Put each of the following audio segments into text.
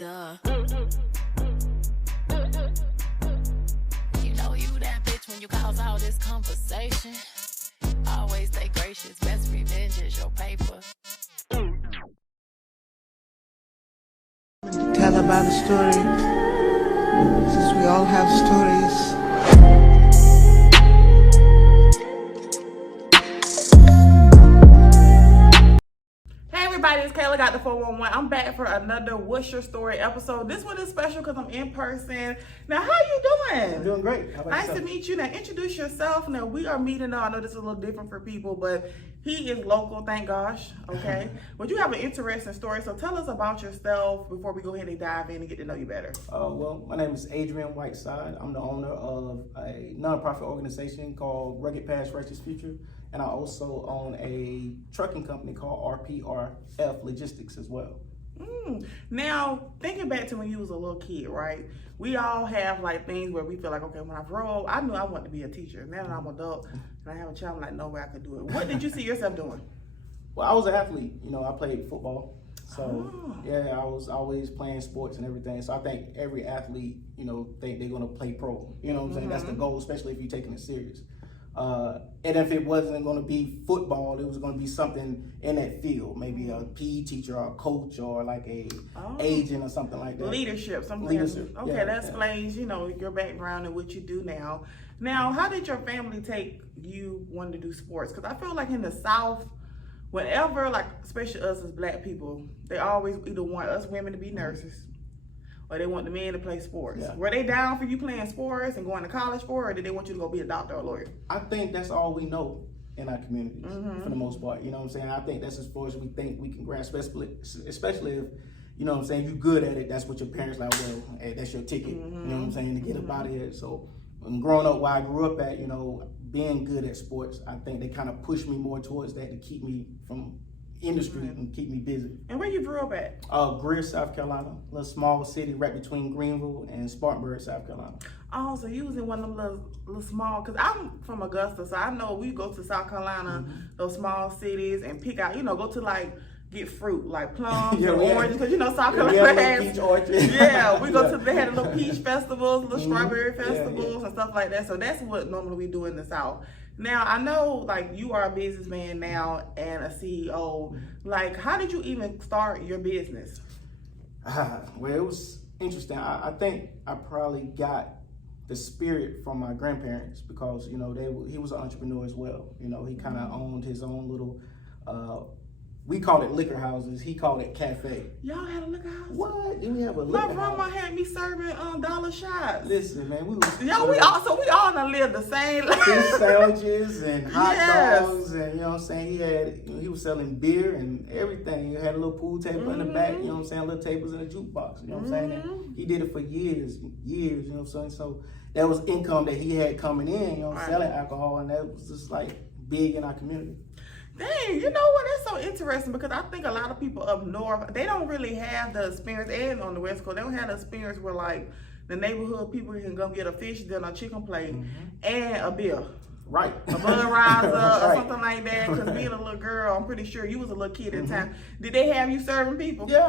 Duh. You know you that bitch when you cause all this conversation. Always stay gracious, best revenge is your paper. Tell about a story, since we all have stories. Hey everybody, it's Kayla, got the 411. I'm back for another What's Your Story episode. This one is special because I'm in person. Now, how you doing? I'm doing great. How about Nice yourself? to meet you. Now, introduce yourself. Now, we are meeting now. I know this is a little different for people, but he is local, thank gosh, okay? But you have an interesting story, so tell us about yourself before we go ahead and dive in and get to know you better. Well, my name is Adrian Whiteside. I'm the owner of a nonprofit organization called Rugged Past Righteous Future, and I also own a trucking company called R.P.R.F Logistics as well. Now, thinking back to when you was a little kid, right? We all have like things where we feel like, okay, when I grow up, I knew I wanted to be a teacher. Now that I'm an adult and I have a child, I'm like, no way I could do it. What did you see yourself doing? Well, I was an athlete. You know, I played football. So, yeah, I was always playing sports and everything. So I think every athlete, you know, think they're going to play pro. You know what I'm saying? That's the goal, especially if you're taking it serious. And if it wasn't going to be football, it was going to be something in that field, maybe a PE teacher or a coach or like a agent or something like that. Leadership, something Leadership. Okay, Yeah, that yeah. explains, you know, your background and what you do now. Now, how did your family take you wanting to do sports? Because I feel like in the South, whenever, like, especially us as Black people, they always either want us women to be nurses or they want the men to play sports. Yeah. Were they down for you playing sports and going to college for it, or did they want you to go be a doctor or a lawyer? I think that's all we know in our communities for the most part. You know what I'm saying? I think that's as far as we think we can grasp, especially if, you know what I'm saying, you good at it, that's what your parents like, well, hey, that's your ticket, you know what I'm saying, to get up out of here. So growing up where I grew up at, you know, being good at sports, I think they kind of pushed me more towards that to keep me from industry and keep me busy. And where you grew up at? Greer, South Carolina, a little small city right between Greenville and Spartanburg, South Carolina. Oh, so you was in one of them little small, because I'm from Augusta, so I know we go to South Carolina, those small cities, and pick out, you know, go to like, get fruit, like plums and oranges, because you know South Carolina has, peach orchard. yeah, we go to, they had little peach festivals, little strawberry festivals and stuff like that, so that's what normally we do in the South. Now, I know, like, you are a businessman now and a CEO. Like, how did you even start your business? Well, it was interesting. I think I probably got the spirit from my grandparents because, you know, he was an entrepreneur as well. You know, he kind of owned his own little, we called it liquor houses. He called it cafe. Y'all had a liquor house? What? Did we have a liquor My house? grandma had me serving dollar shots. Listen, man, we was Yo, we all done lived the same life. fish sandwiches and hot Yes. dogs, and you know what I'm saying. He was selling beer and everything. He had a little pool table in the back. You know what I'm saying. Little tables in a jukebox. You know what I'm saying. And he did it for years. You know what I'm saying. So that was income that he had coming in. You know, selling alcohol, and that was just like big in our community. Dang, you know what? That's so interesting because I think a lot of people up north, they don't really have the experience, and on the West Coast, they don't have the experience where like the neighborhood people can go get a fish dinner, a chicken plate, and a beer. Right. A Budweiser Right. or something like that. Because being a little girl, I'm pretty sure you was a little kid in time. Did they have you serving people? Yeah,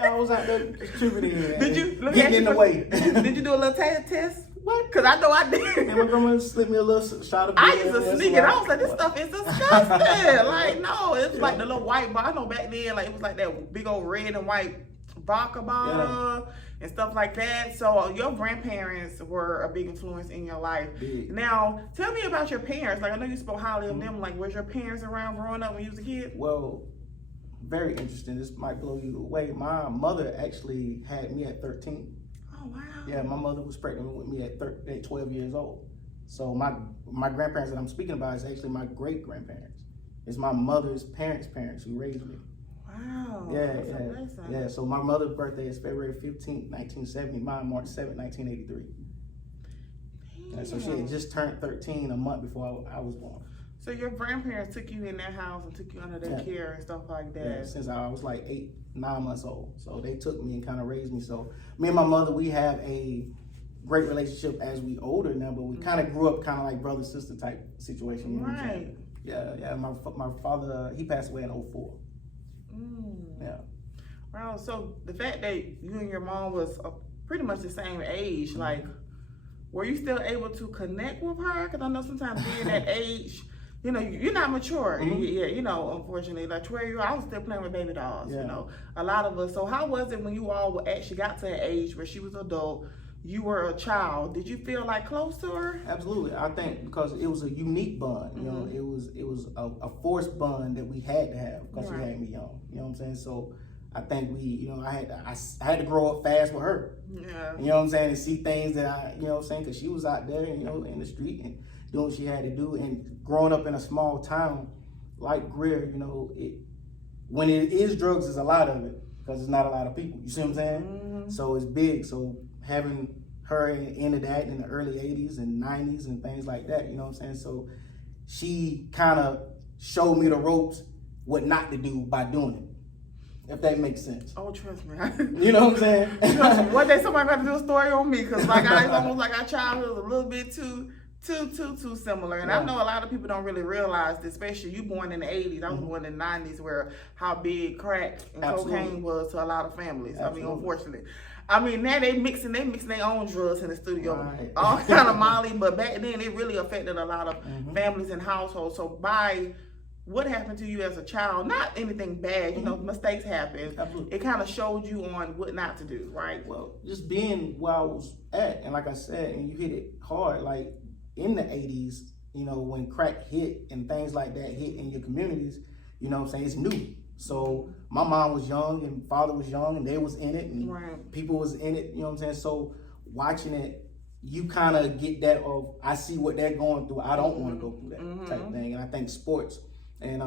I was out there contributing. Did you getting in the way? Did you do a little test? What? Because I know I did. And my grandma slipped me a little shot of beer. I used to sneak it. I was like, this stuff is disgusting. Like, no, it was like the little white bottle. I know back then, like, it was like that big old red and white vodka bottle and stuff like that. So your grandparents were a big influence in your life. Big. Now, tell me about your parents. Like, I know you spoke highly of them. Like, was your parents around growing up when you was a kid? Well, very interesting. This might blow you away. My mother actually had me at 13. Oh, wow. Yeah, my mother was pregnant with me at 12 years old. So my grandparents that I'm speaking about is actually my great-grandparents. It's my mother's parents' parents who raised me. Wow. Yeah. So my mother's birthday is February 15th, 1970. Mine March 7th, 1983. Yeah, so she had just turned 13 a month before I was born. So your grandparents took you in their house and took you under their care and stuff like that. Yeah, since I was like 9 months old. So they took me and kind of raised me. So me and my mother, we have a great relationship as we older now, but we kind of grew up kind of like brother-sister type situation. You know what I'm saying? Yeah. My father, he passed away in 2004. Yeah. Wow, so the fact that you and your mom was pretty much the same age, like, were you still able to connect with her? Because I know sometimes being that age, you know, you're not mature. Yeah, you know, unfortunately, like 12 years, I was still playing with baby dolls, you know, a lot of us. So how was it when you all actually got to an age where she was adult, you were a child? Did you feel like close to her? Absolutely. I think because it was a unique bond, you know, it was a forced bond that we had to have because she had me young. You know what I'm saying? So I think we, you know, I had to grow up fast with her. Yeah. You know what I'm saying? And see things that I, you know what I'm saying? Because she was out there, you know, in the street and doing what she had to do. And growing up in a small town like Greer, you know, when it is drugs, there's a lot of it because there's not a lot of people. You see what I'm saying? So it's big. So having her into that in the early 80s and 90s and things like that, you know what I'm saying? So she kind of showed me the ropes, what not to do by doing it, if that makes sense. Oh, trust me. You know what I'm saying? Trust me. One day somebody got to do a story on me because like it's almost like our childhood was a little bit too similar. And I know a lot of people don't really realize this, especially you born in the 80s. I was born in the 90s where how big crack and cocaine was to a lot of families. I mean, unfortunately. I mean, now they mixing their own drugs in the studio, all kind of Molly, but back then it really affected a lot of families and households. So by what happened to you as a child, not anything bad, you know, mistakes happen. It kind of showed you on what not to do, right? Well, just being where I was at, and like I said, and you hit it hard, like in the 80s, you know, when crack hit and things like that hit in your communities, you know what I'm saying, it's new. So my mom was young and father was young and they was in it and people was in it, you know what I'm saying? So watching it, you kind of get that of, I see what they're going through. I don't want to go through that type of thing. And I think sports and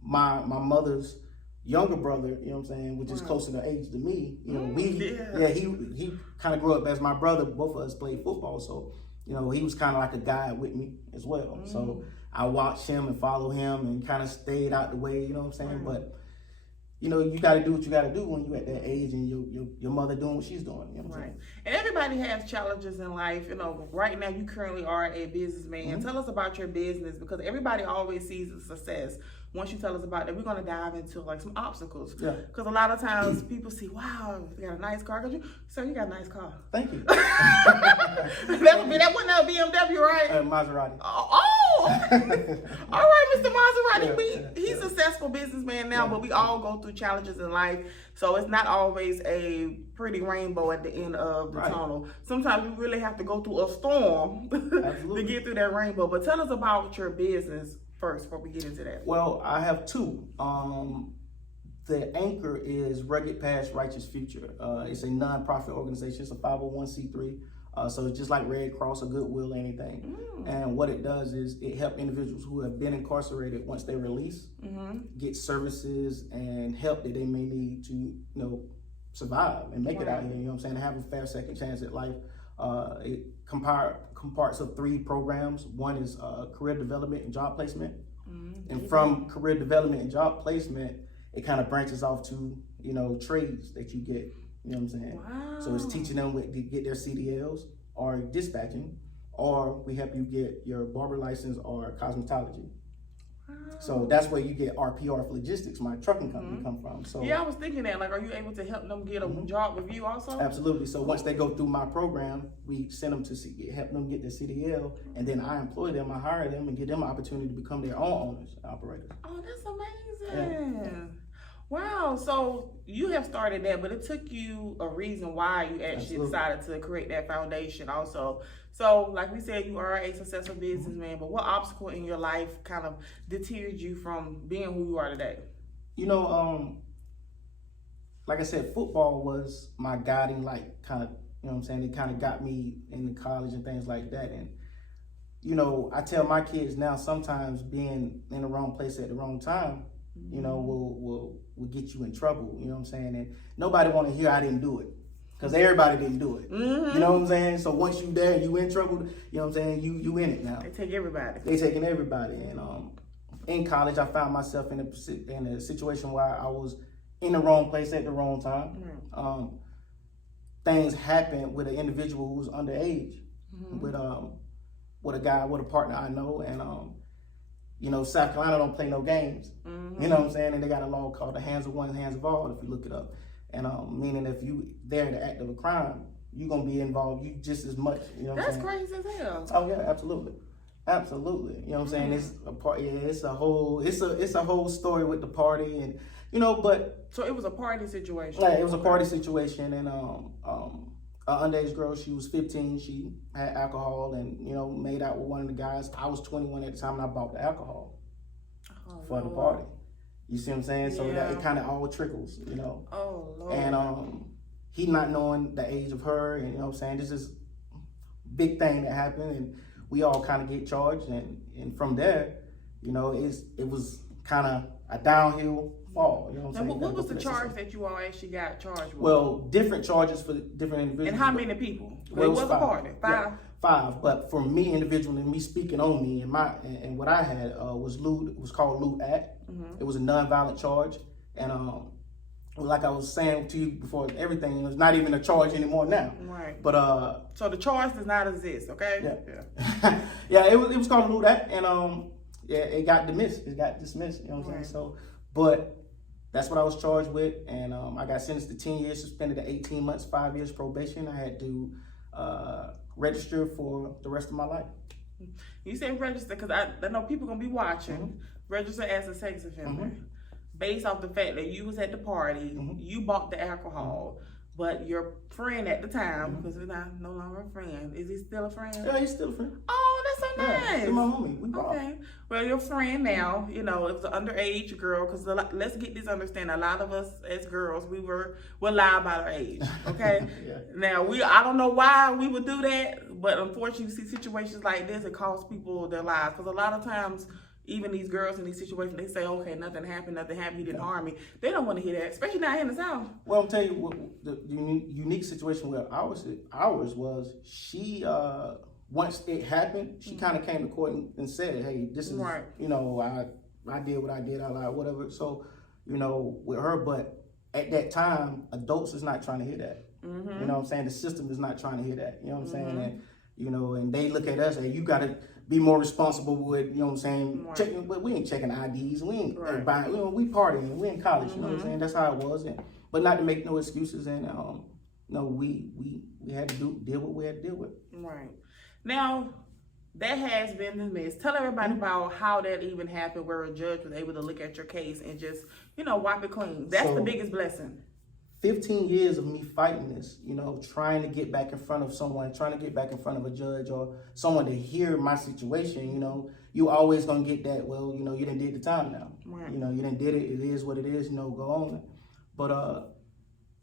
my mother's younger brother, you know what I'm saying, which is closer to age to me, you know, he kind of grew up as my brother. Both of us played football. So, you know, he was kind of like a guide with me as well. So I watched him and followed him and kind of stayed out the way, you know what I'm saying? But you know, you got to do what you got to do when you're at that age and your mother doing what she's doing. You know what I'm saying? And everybody has challenges in life. You know, right now you currently are a businessman. Tell us about your business because everybody always sees the success. Once you tell us about that, we're going to dive into like some obstacles. Because a lot of times people see, wow, you got a nice car. Sir, you got a nice car. Thank you. that wasn't a BMW, right? Maserati. All right, Mr. Maserati. He's a successful businessman now, but we all go through challenges in life. So it's not always a pretty rainbow at the end of the tunnel. Sometimes you really have to go through a storm to get through that rainbow. But tell us about your business first before we get into that. Well, I have two. The anchor is Rugged Past Righteous Future. It's a nonprofit organization. It's a 501c3. So it's just like Red Cross or Goodwill or anything. And what it does is it helps individuals who have been incarcerated once they release, get services and help that they may need to, you know, survive and make it out here, you know what I'm saying, and have a fair second chance at life. It comparts of 3 programs. One is career development and job placement. And from career development and job placement, it kind of branches off to, you know, trades that you get. You know what I'm saying? So it's teaching them to get their CDLs or dispatching, or we help you get your barber license or cosmetology. So that's where you get R.P.R.F Logistics, my trucking company, come from. So yeah, I was thinking that. Like, are you able to help them get a job with you also? Absolutely. So once they go through my program, we send them to help them get their CDL, and then I employ them, I hire them, and give them an opportunity to become their own owners and operators. Oh, that's amazing. Wow, so you have started that, but it took you a reason why you actually decided to create that foundation also. So like we said, you are a successful businessman, but what obstacle in your life kind of deterred you from being who you are today? You know, like I said, football was my guiding light, kind of, you know what I'm saying? It kind of got me into college and things like that. And, you know, I tell my kids now, sometimes being in the wrong place at the wrong time, you know, will get you in trouble, you know what I'm saying? And nobody want to hear I didn't do it, because everybody didn't do it. You know what I'm saying? So once you there, you in trouble, you know what I'm saying? You in it now. They take everybody. They taking everybody. And in college, I found myself in a situation where I was in the wrong place at the wrong time. Things happened with an individual who was underage, with a partner I know, and you know, South Carolina don't play no games. You know what I'm saying? And they got a law called the hands of one, hands of all, if you look it up. And meaning if you there in the act of a crime, you're gonna be involved you just as much. You know what I'm saying? That's crazy as hell. Oh yeah, absolutely. Absolutely. You know what I'm saying? It's a part. Yeah, it's a whole story with the party, and but So it was a party situation. yeah, it was a party situation, and an underage girl, she was 15, she had alcohol, and made out with one of the guys. I was 21 at the time, and I bought the alcohol for the party. You see what I'm saying? So that it kind of all trickles, Oh Lord. And he not knowing the age of her, and what I'm saying, this is big thing that happened, and we all kind of get charged, and from there, it was kind of a downhill fall. You know what I'm Now, saying? what was the charge that you all actually got charged with? Well, different charges for different individuals. And how many people? Well, It was a five. party. 5? Yeah, 5. But for me individually, me speaking on me and what I had was Lewd. It was called Lewd Act. It was a nonviolent charge, and like I was saying to you before, everything was not even a charge anymore now. Right. But so the charge does not exist. Okay. Yeah. Yeah. It was called Lewd Act, and it got dismissed. You know what I'm saying? So, but that's what I was charged with, and I got sentenced to 10 years, suspended to 18 months, 5 years probation. I had to register for the rest of my life. You say register because I know people gonna be watching. Register as a sex offender, based off the fact that you was at the party, you bought the alcohol, but your friend at the time, because he's not no longer a friend, is he still a friend? Yeah, he's still a friend. Oh, that's so nice. Yeah, he's my homie. We bought. Okay. Well, your friend now, it was an underage girl, because let's get this understanding. A lot of us as girls, we'll lie about our age, okay? Yeah. Now, I don't know why we would do that, but unfortunately, you see situations like this, it costs people their lives, because a lot of times, even these girls in these situations, they say, okay, nothing happened, you didn't harm me. They don't want to hear that, especially not in the South. Well, I'm telling you, what the unique situation with ours was, she, once it happened, she kind of came to court and said, hey, this is, right. I did what I did, I lied, whatever. So, with her, but at that time, adults is not trying to hear that. You know what I'm saying? The system is not trying to hear that. You know what I'm saying? And, and they look at us, hey, you got to be more responsible with, you know what I'm saying, right. checking, but we ain't checking IDs, we ain't right. buying, we partying, we in college, you know what I'm saying, that's how it was, but not to make no excuses, and we had to deal with what we had to deal with. Right. Now, that has been dismissed. Tell everybody about how that even happened, where a judge was able to look at your case and just, wipe it clean. That's the biggest blessing. 15 years of me fighting this, trying to get back in front of someone, trying to get back in front of a judge or someone to hear my situation, you always gonna get that, well, you done did the time now. Right. You done did it, it is what it is, go on. But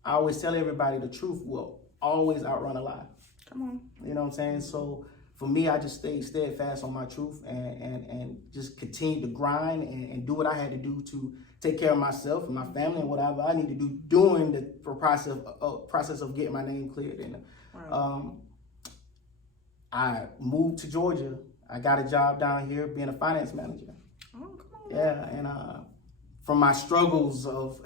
I always tell everybody the truth will always outrun a lie. Come on. You know what I'm saying? So for me, I just stayed steadfast on my truth and just continued to grind and do what I had to do to take care of myself and my family and whatever I need to do during the process of getting my name cleared. And I moved to Georgia. I got a job down here being a finance manager. Oh, come on. Yeah, and from my struggles of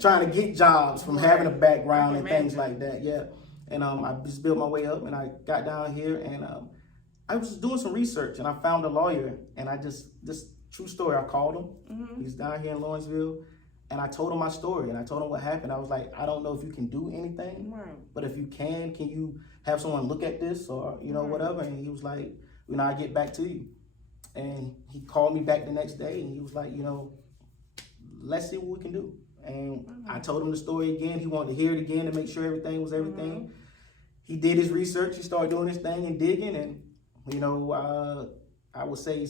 trying to get jobs, from having a background and things like that, yeah. And I just built my way up, and I got down here, and I was doing some research, and I found a lawyer, and this true story, I called him. He's down here in Lawrenceville, and I told him my story, and I told him what happened. I was like, I don't know if you can do anything, but if you can you have someone look at this or, whatever? And he was like, I'll get back to you. And he called me back the next day, and he was like, let's see what we can do. And I told him the story again. He wanted to hear it again to make sure everything was everything. He did his research. He started doing his thing and digging, and I would say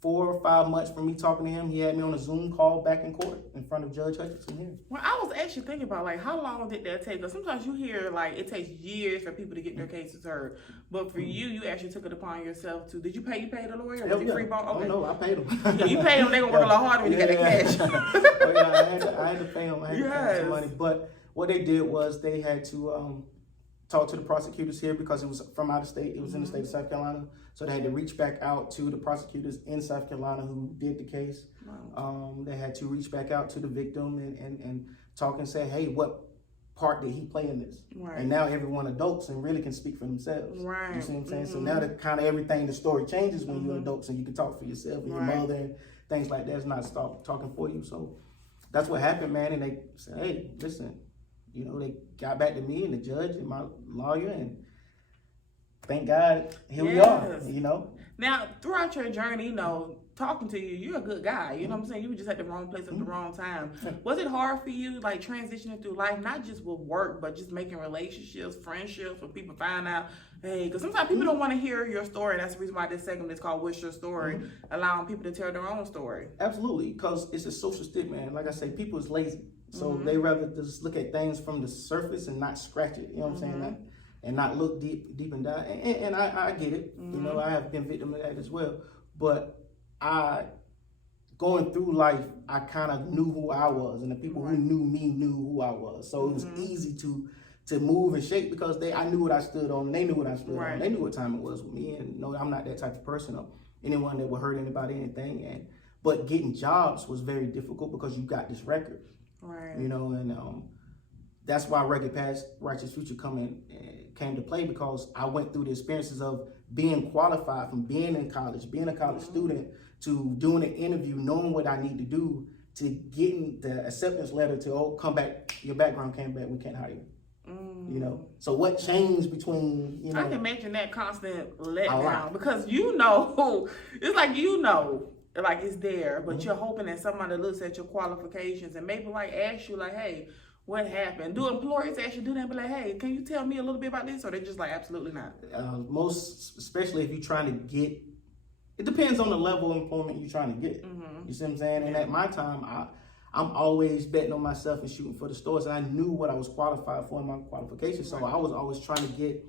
4 or 5 months from me talking to him, he had me on a Zoom call back in court in front of Judge Hutchinson here. Well, I was actually thinking about, how long did that take? Because sometimes you hear, it takes years for people to get their cases heard. But for you actually took it upon yourself to, did you pay the lawyer? Or was it free ball? Okay. Oh, no, I paid him. Yeah, you paid them, they gonna work a lot harder when you get their cash. Oh, yeah, I had to pay him. I had to pay him some money. But what they did was they had to talk to the prosecutors here because it was from out of state. It was in the state of South Carolina. So they had to reach back out to the prosecutors in South Carolina who did the case. Wow. They had to reach back out to the victim and talk and say, hey, what part did he play in this? Right. And now everyone adults and really can speak for themselves. Right. You see what I'm saying? So now the kind of everything, the story changes when you're adults and you can talk for yourself and your mother and things like that is not stop talking for you. So that's what happened, man. And they said, hey, listen, you know, they got back to me and the judge and my lawyer, and thank God, here we are, you know. Now, throughout your journey, you know, talking to you, you're a good guy. You know what I'm saying? You were just at the wrong place at the wrong time. Was it hard for you, like, transitioning through life, not just with work, but just making relationships, friendships, when people find out, hey, because sometimes people don't want to hear your story. That's the reason why this segment is called What's Your Story, allowing people to tell their own story. Absolutely, because it's a social stigma, and like I say, people is lazy. So they rather just look at things from the surface and not scratch it, you know what I'm saying? And not look deep and dive. And I get it. You know, I have been victim of that as well. But going through life, I kind of knew who I was, and the people who knew me knew who I was. So it was easy to move and shake because I knew what I stood on. They knew what I stood on. They knew what time it was with me. And no, I'm not that type of person or anyone that would hurt anybody, anything. But getting jobs was very difficult because you got this record. You know, and that's why Rugged Past Righteous Future came to play, because I went through the experiences of being qualified from being in college, being a college student, to doing an interview, knowing what I need to do, to getting the acceptance letter to, come back, your background came back, we can't hire you. You know, so what changed between, you know? I can imagine that constant letdown, because you know, it's like, you know, like it's there, but you're hoping that somebody looks at your qualifications and maybe like ask you like, hey, what happened? Do employers actually do that and be like, hey, can you tell me a little bit about this? Or they're just like, absolutely not? Most, especially if you're trying to get, it depends on the level of employment you're trying to get. You see what I'm saying? And at my time, I'm always betting on myself and shooting for the stars. And I knew what I was qualified for in my qualifications. So I was always trying to get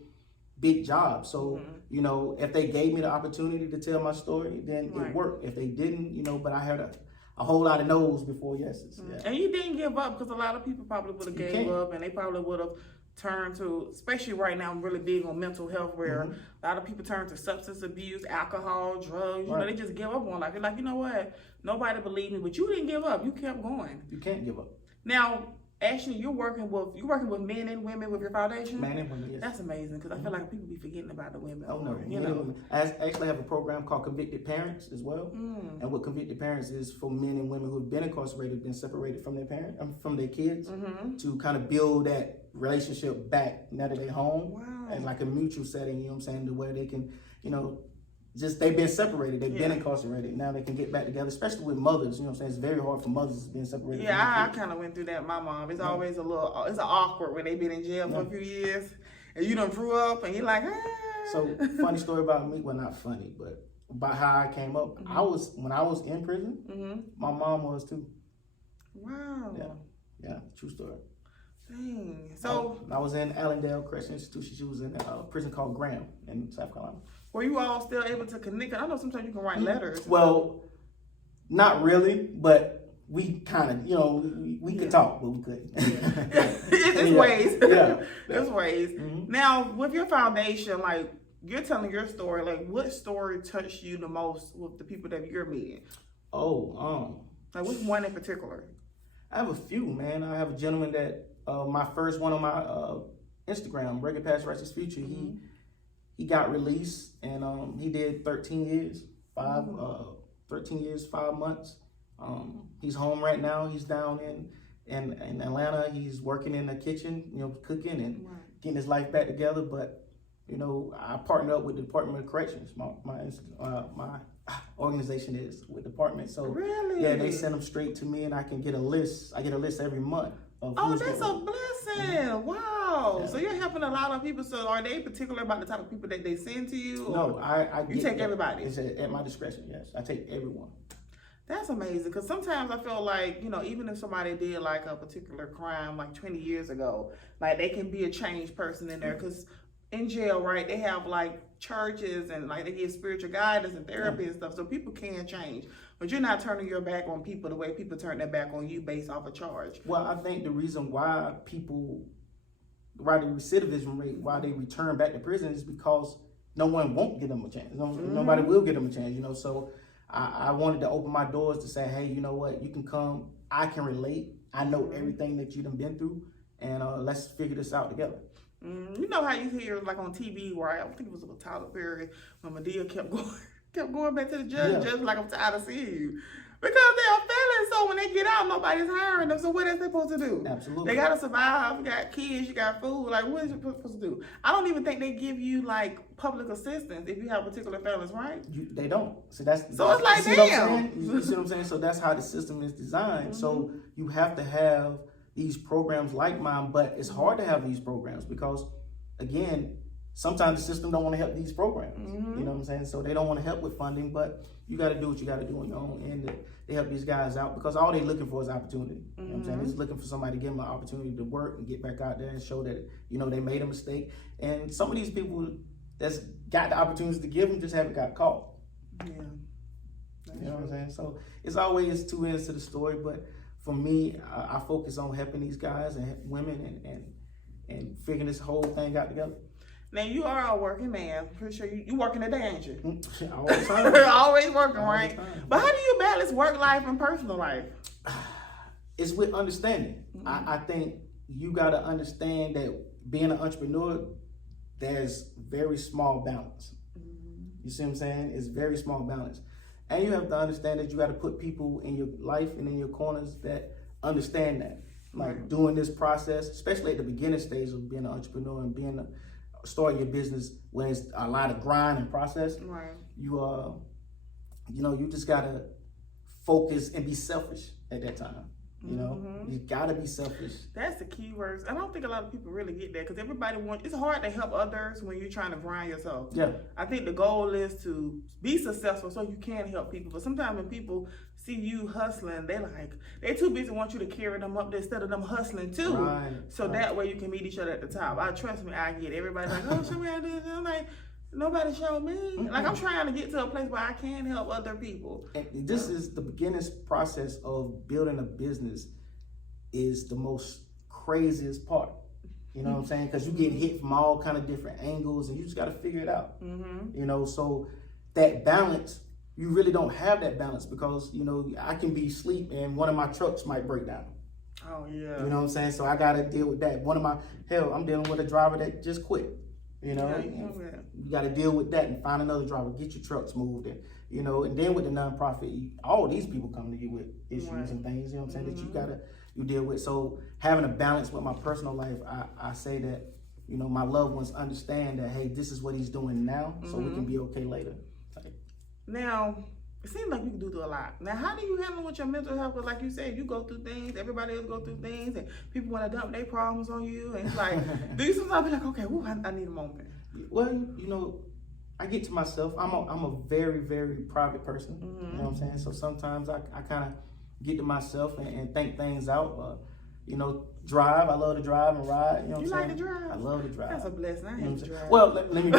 big jobs. So, you know, if they gave me the opportunity to tell my story, then it worked. If they didn't, you know, but I had a whole lot of no's before yeses. And you didn't give up, because a lot of people probably would have gave up, and they probably would have turned to, especially right now, I'm really big on mental health, where a lot of people turn to substance abuse, alcohol, drugs. You know, they just give up on life. They're like, you know what? Nobody believed me, but you didn't give up. You kept going. You can't give up. Now, actually, you're working with men and women with your foundation? Men and women, yes. That's amazing, because I feel like people be forgetting about the women. Oh, no. You know. I actually have a program called Convicted Parents as well. And what Convicted Parents is for men and women who have been incarcerated, been separated from their parents, from their kids, to kind of build that relationship back now that they're home. And like a mutual setting, you know what I'm saying, to where they can, you know, just they've been separated, they've been incarcerated. Now they can get back together, especially with mothers. You know what I'm saying? It's very hard for mothers being separated. Yeah, I kind of went through that. My mom. It's always it's awkward when they've been in jail for a few years, and you done grew up, and you're like, So funny story about me. Well, not funny, but about how I came up. When I was in prison, my mom was too. Wow. Yeah, true story. Dang. So I was in Allendale Correctional Institution. She was in a prison called Graham in South Carolina. Were you all still able to connect? I know sometimes you can write letters. Well, not really, but we kind of, you know, we could talk, but we couldn't. It's ways. There's ways. Mm-hmm. Now, with your foundation, like, you're telling your story, like, what story touched you the most with the people that you're meeting? Like, which one in particular? I have a few, man. I have a gentleman that, my first one on my Instagram, Rugged Past Righteous Future, he got released, and he did 13 years, 5 months. He's home right now. He's down in Atlanta. He's working in the kitchen, you know, cooking and getting his life back together. But, you know, I partnered up with the Department of Corrections. My organization is with Department. So yeah, they send them straight to me, and I can get a list. I get a list every month. That's a blessing. Wow. Yeah. So you're helping a lot of people. So are they particular about the type of people that they send to you? No, I you take everybody. It's at my discretion, yes. I take everyone. That's amazing, because sometimes I feel like, you know, even if somebody did like a particular crime like 20 years ago, like they can be a changed person in there, because in jail, right, they have like churches and like they give spiritual guidance and therapy and stuff, so people can change. But you're not turning your back on people the way people turn their back on you based off a charge. Well, I think the reason why the recidivism rate, why they return back to prison is because no one won't give them a chance. Nobody will give them a chance, you know. So I wanted to open my doors to say, hey, you know what, you can come. I can relate. I know everything that you've been through, and let's figure this out together. You know how you hear like on TV, where I think it was with Tyler Perry, when Madea kept going back to the judge, just like, I'm tired of seeing you. Because they're felons, so when they get out, nobody's hiring them. So what are they supposed to do? Absolutely. They gotta survive. You got kids, you got food. Like, what is you supposed to do? I don't even think they give you like public assistance if you have particular felons, right? They don't. So that's So it's like, you damn. You see what I'm saying? So that's how the system is designed. So you have to have these programs like mine, but it's hard to have these programs because, again, sometimes the system don't want to help these programs. You know what I'm saying? So they don't want to help with funding, but you got to do what you got to do on your own end to help these guys out because all they're looking for is opportunity. You know what I'm saying? They're just looking for somebody to give them an opportunity to work and get back out there and show that, you know, they made a mistake. And some of these people that's got the opportunities to give them just haven't got caught. Yeah. You know what I'm saying? So it's always two ends to the story, but for me, I focus on helping these guys and women and figuring this whole thing out together. Now you are a working man. Pretty sure you working today, ain't you? All the time. Always working, All right? the time. But how do you balance work life and personal life? It's with understanding. I think you got to understand that being an entrepreneur, there's very small balance. You see what I'm saying? It's very small balance. And you have to understand that you got to put people in your life and in your corners that understand that. Like doing this process, especially at the beginning stage of being an entrepreneur and starting your business when it's a lot of grind and process. Right. You you just gotta focus and be selfish at that time. You know, you gotta be selfish. That's the key words. I don't think a lot of people really get that because everybody wants. It's hard to help others when you're trying to grind yourself. Yeah. I think the goal is to be successful so you can help people. But sometimes when people see you hustling, they too busy want you to carry them up there instead of them hustling too. Right. So that way you can meet each other at the top. Trust me, I get it. Everybody's like, oh, show me how to do this. I'm like, nobody showed me. Like I'm trying to get to a place where I can help other people. And this is the beginning process of building a business is the most craziest part. You know what I'm saying? Because you get hit from all kind of different angles and you just got to figure it out. You know, so that balance, you really don't have that balance because, you know, I can be asleep and one of my trucks might break down. Oh, yeah. You know what I'm saying? So I got to deal with that. I'm dealing with a driver that just quit. You know, you got to deal with that and find another driver, get your trucks moved, and you know, and then with the nonprofit, all these people come to you with issues and things. You know what I'm saying that you deal with. So having a balance with my personal life, I say that, you know, my loved ones understand that hey, this is what he's doing now, so we can be okay later. Now, it seems like you can do a lot. Now, how do you handle with your mental health? Because like you said, you go through things, everybody else go through things, and people want to dump their problems on you. And it's like, do you sometimes be like, okay, I need a moment? Well, you know, I get to myself. I'm a very, very private person. You know what I'm saying? So sometimes I kind of get to myself and think things out. You know, drive. I love to drive and ride. You know what I'm saying? You like to drive? I love to drive. That's a blessing. I hate to drive. Well, let me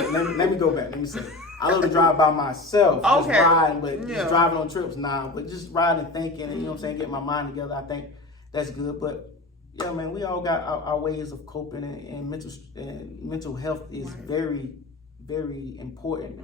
go back. Let me say, I love to drive by myself. Just riding, but just driving on trips now. But just riding, thinking, and you know what I'm saying, getting my mind together. I think that's good. But yeah, man, we all got our ways of coping, and mental health is very, very important.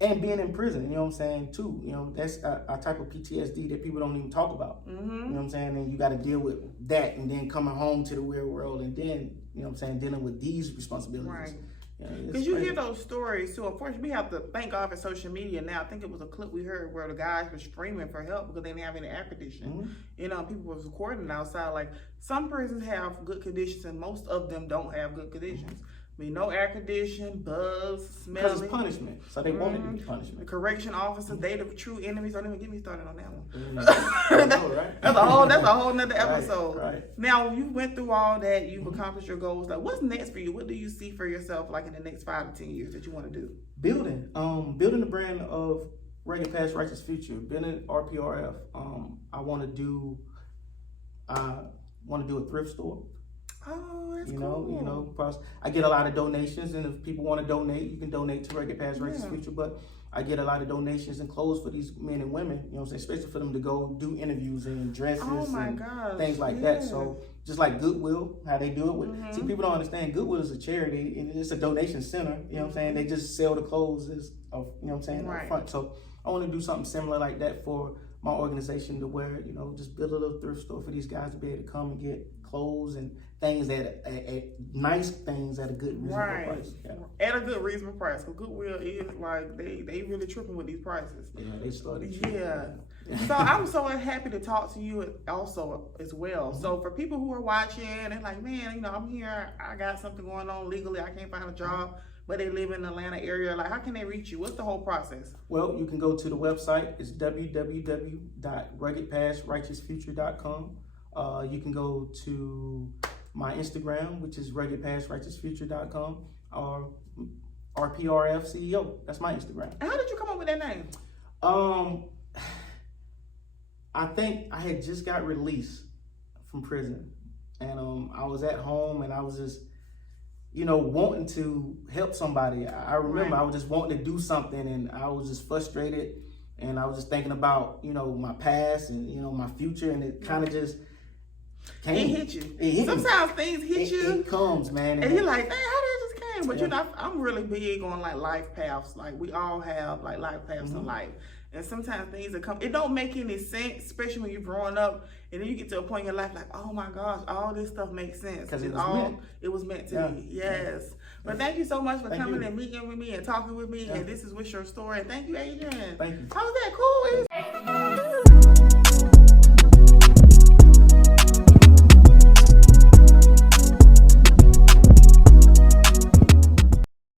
And being in prison, you know what I'm saying, too. You know, that's a type of PTSD that people don't even talk about. You know what I'm saying? And you got to deal with that and then coming home to the real world and then, you know what I'm saying, dealing with these responsibilities. Right. Because you hear those stories, too. Unfortunately, we have to thank God for social media now. I think it was a clip we heard where the guys were screaming for help because they didn't have any air conditioning. You know, people was recording outside. Like, some prisons have good conditions and most of them don't have good conditions. I mean, no air conditioning, bugs, smelling. Because it's punishment. So they want it to be punishment. The correction officers, they the true enemies. Don't even get me started on that one. I know, right? That's a whole nother episode. Right. Now, you went through all that. You've accomplished your goals. Like, what's next for you? What do you see for yourself, like, in the next 5 to 10 years that you want to do? Building the brand of Rugged Past Righteous Future. Building R.P.R.F. I want to do a thrift store. Oh, that's cool. You know, plus I get a lot of donations, and if people want to donate, you can donate to Rugged Past Righteous Future. But I get a lot of donations and clothes for these men and women, you know what I'm saying, especially for them to go do interviews and dresses and things like that. So just like Goodwill, how they do it with, see, people don't understand Goodwill is a charity and it's a donation center, you know what I'm saying? They just sell the clothes as, you know what I'm saying, up front. So I want to do something similar like that for my organization to where, you know, just build a little thrift store for these guys to be able to come and get clothes and things at nice things at a good reasonable price. Yeah. At a good reasonable price. Because Goodwill is like they really tripping with these prices. Yeah, they started. Yeah. So I'm so happy to talk to you also as well. So for people who are watching and like, man, I'm here, I got something going on legally, I can't find a job, but they live in the Atlanta area. Like, how can they reach you? What's the whole process? Well, you can go to the website. It's www.ruggedpasstrighteousfuture.com. You can go to my Instagram, which is ruggedpasstrighteousfuture.com, or R.P.R.F CEO. That's my Instagram. And how did you come up with that name? I think I had just got released from prison, and I was at home, and I was just, wanting to help somebody. I remember I was just wanting to do something, and I was just frustrated, and I was just thinking about, my past and, my future, and it kind of just came. It hit you. Sometimes things hit you. It comes, man. And you're like, hey, how did it just came? But I'm really big on like life paths. Like, we all have like life paths in life. And sometimes things that come, it don't make any sense, especially when you're growing up, and then you get to a point in your life like, oh my gosh, all this stuff makes sense. Because it was meant to be. Yes. Yeah. But thank you so much for coming and meeting with me and talking with me. Yeah. And this is What's Your Story. And thank you, Adrian. Thank you. How was that? Cool?